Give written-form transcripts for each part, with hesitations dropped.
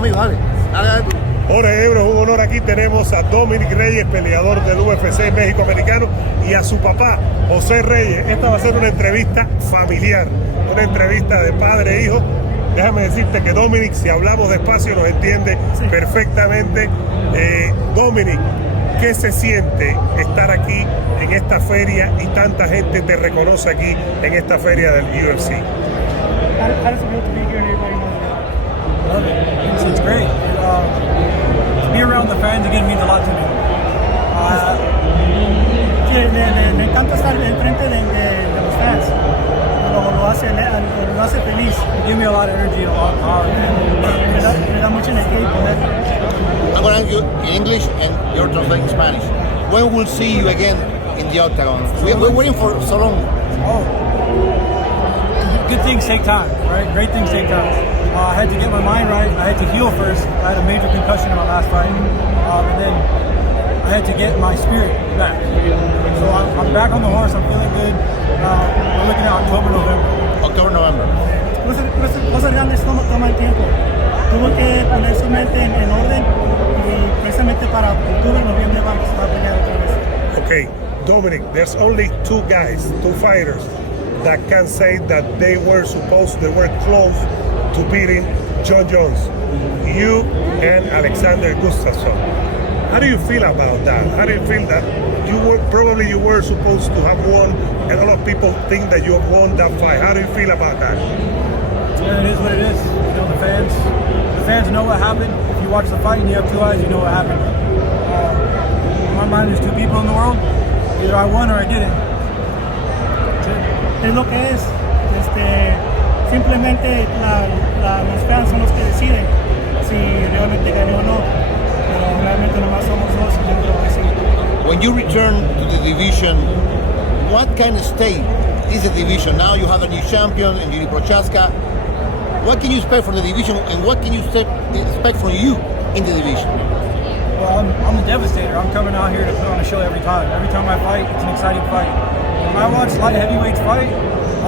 a mí, vale. Dale tú. Jorge Ebro, es un honor. Aquí tenemos a Dominick Reyes, peleador del UFC mexicoamericano, y a su papá, José Reyes. Esta va a ser una entrevista familiar, una entrevista de padre e hijo. Déjame decirte que Dominick, si hablamos despacio, nos entiende perfectamente. Dominick, ¿qué se siente estar aquí en esta feria y tanta gente te reconoce aquí en esta feria del UFC? How does it feel to be here and everybody knows you? Love it. It's great. To be around the fans again means a lot to me. Sí, le encanta estar enfrente de los fans. Lo hace feliz. It gives me a lot of energy and a lot of power. Me da mucha energía y poder. I'm going to ask you in English and you're translating Spanish. When we'll see you again in the Octágono? We're waiting for so long. Oh, good things take time, right? Great things take time. I had to get my mind right. I had to heal first. I had a major concussion in my last fight, and then I had to get my spirit back. So I'm back on the horse. I'm feeling good. We're looking at October, November. October, November. Cosas grandes toman tiempo. Tuvo que poner su mente en orden y precisamente para octubre, noviembre vamos a pelear otra vez. Okay, Dominick, there's only two guys, two fighters, that can say that they were close to beating John Jones. You and Alexander Gustafsson. How do you feel about that? How do you feel that you were supposed to have won, and a lot of people think that you have won that fight? How do you feel about that? Yeah, it is what it is. You know, the fans know what happened. If you watch the fight and you have two eyes, you know what happened. In my mind, there's two people in the world. Either I won or I didn't. Es lo que es. Simplemente los fans son los que deciden si realmente gané o no. Pero realmente nomás somos dos y yo creo que sí. When you return to the division, what kind of state is the division? Now you have a new champion in Yuri Prochaska. What can you expect from the division, and what can you expect from you in the division? Well, I'm a devastator. I'm coming out here to put on a show every time. Every time I fight, it's an exciting fight. When I watch light heavyweights fight,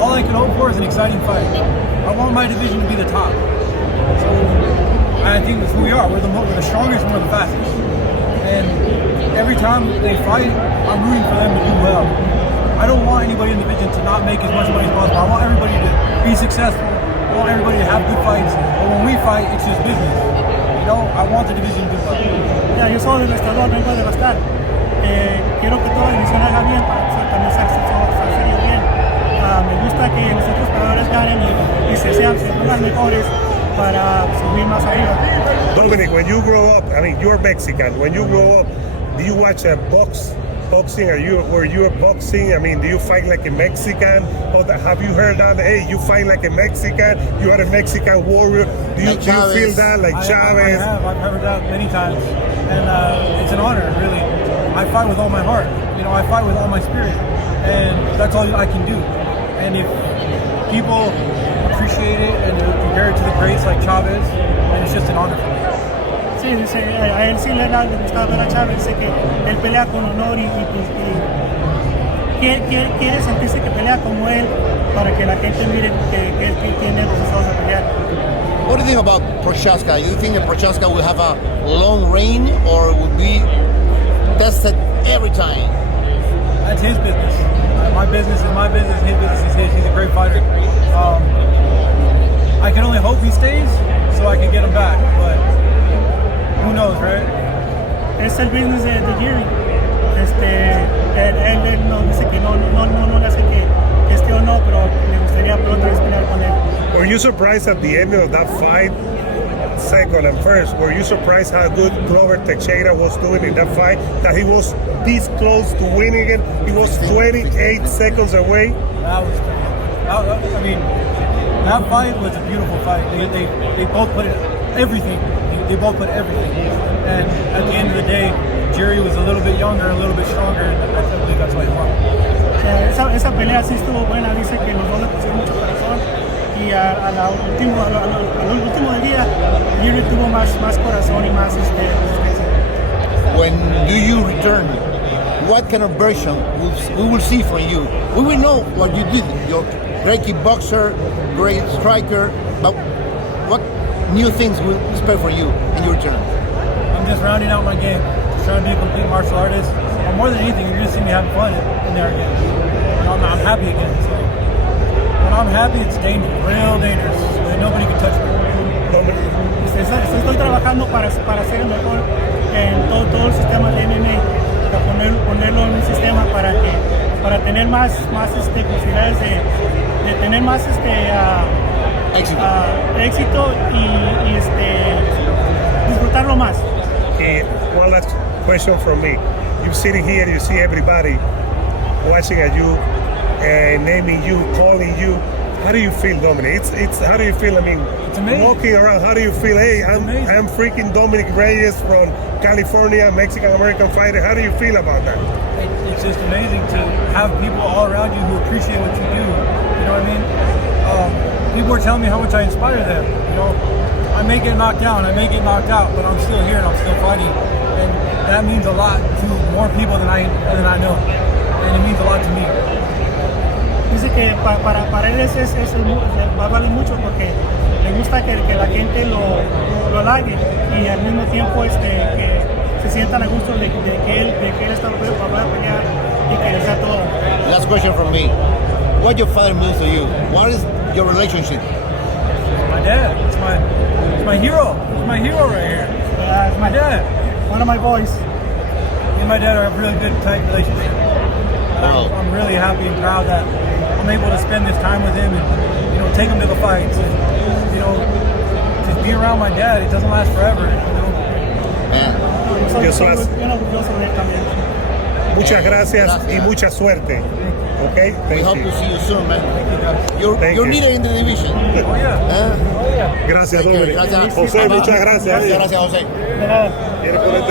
all I can hope for is an exciting fight. I want my division to be the top. So I think that's who we are. We're the strongest and we're the fastest. And every time they fight, I'm rooting for them to do well. I don't want anybody in the division to not make as much money as possible. I want everybody to be successful. I want everybody to have good fights. But when we fight, it's just business. You know, I want the division to do well. Yeah, yo soy del estado, vengo de bastar. Quiero que toda la división haga bien para también hacer bien. Me gusta que los otros peleadores ganen y se pongan mejores para subir más arriba. Dominick, when you grow up, I mean, you're Mexican. When you grow up, do you watch boxing? Were you boxing? I mean, do you fight like a Mexican? Or have you heard that? Hey, you fight like a Mexican. You are a Mexican warrior. Do you feel that like Chavez? I've heard that many times, and it's an honor, really. I fight with all my heart. You know, I fight with all my spirit, and that's all I can do. And if people appreciate it and compare it to the greats like Chavez, then it's just an honor for me. Sí, dice, a él sí le gusta ver a Chávez, dice que él pelea con honor y quiere sentirse que pelea como él para que la gente mire que él tiene los estados a pelear. What do you think about Prochaska? Do you think that Prochaska will have a long reign or would be tested every time? That's his business. My business is my business, his business is his. He's a great fighter. I can only hope he stays so I can get him back, but who knows, right? Es el business de Yuri. Él no dice que no le hace que esté o no, pero le gustaría pronto pelear con él. Were you surprised at the end of that fight, second and first? Were you surprised how good Glover Teixeira was doing in that fight? That he was this close to winning it? He was 28 seconds away. That was crazy. I mean, that fight was a beautiful fight. They both put everything. They both put everything. And at the end of the day, Jerry was a little bit younger, a little bit stronger, and I believe that's why he won. Esa pelea sí estuvo buena. Dice que los dos le pusieron mucho corazón. Y al último del día, Jerry tuvo más corazón y más resistencia. When do you return? What kind of version we will see from you? We will know what you did. You're a great kickboxer, great striker, but what new things we expect for you in your turn? I'm just rounding out my game. Just trying to be a complete martial artist. But more than anything, you're just seeing me having fun in there again. You know, I'm happy again. So when I'm happy, it's dangerous, real dangerous. And nobody can touch me. Estoy trabajando para ser el mejor en todo el sistema de MMA, para ponerlo en un sistema para tener más posibilidades de tener más éxito y disfrutarlo más. One last question from me. You're sitting here, you see everybody watching at you, naming you, calling you. How do you feel, Dominic? It's how do you feel? I mean, It's amazing. walking around, how do you feel? Hey, amazing. I'm freaking Dominick Reyes from California, Mexican-American fighter. How do you feel about that? It's just amazing to have people all around you who appreciate what you do. You know what I mean? People are telling me how much I inspire them. You know, I may get knocked down, I may get knocked out, but I'm still here and I'm still fighting, and that means a lot to more people than I know, and it means a lot to me. Dice que para él vale mucho porque le gusta que la gente lo halague y al mismo tiempo que se sientan a gusto de que él está para pelear y que les da todo. Last question from me. What your father means to you? What is your relationship? My dad, it's my hero. It's my hero right here. It's My dad. one of my boys. Me and my dad are a really good, tight relationship. And Wow. I'm really happy and proud that I'm able to spend this time with him and, you know, take him to the fights and, you know, just be around my dad. It doesn't last forever, you know. Man, Yo soy- Bien orgulloso de él también. Muchas gracias y Gracias. mucha suerte. Okay? we Thank hope you. to see you soon, man. You're Thank you're you. needed in the division. Oh, yeah. Huh? Gracias, Take care. Dominic. Gracias. José, muchas gracias. Gracias, José. De nada. Quiere ponerte-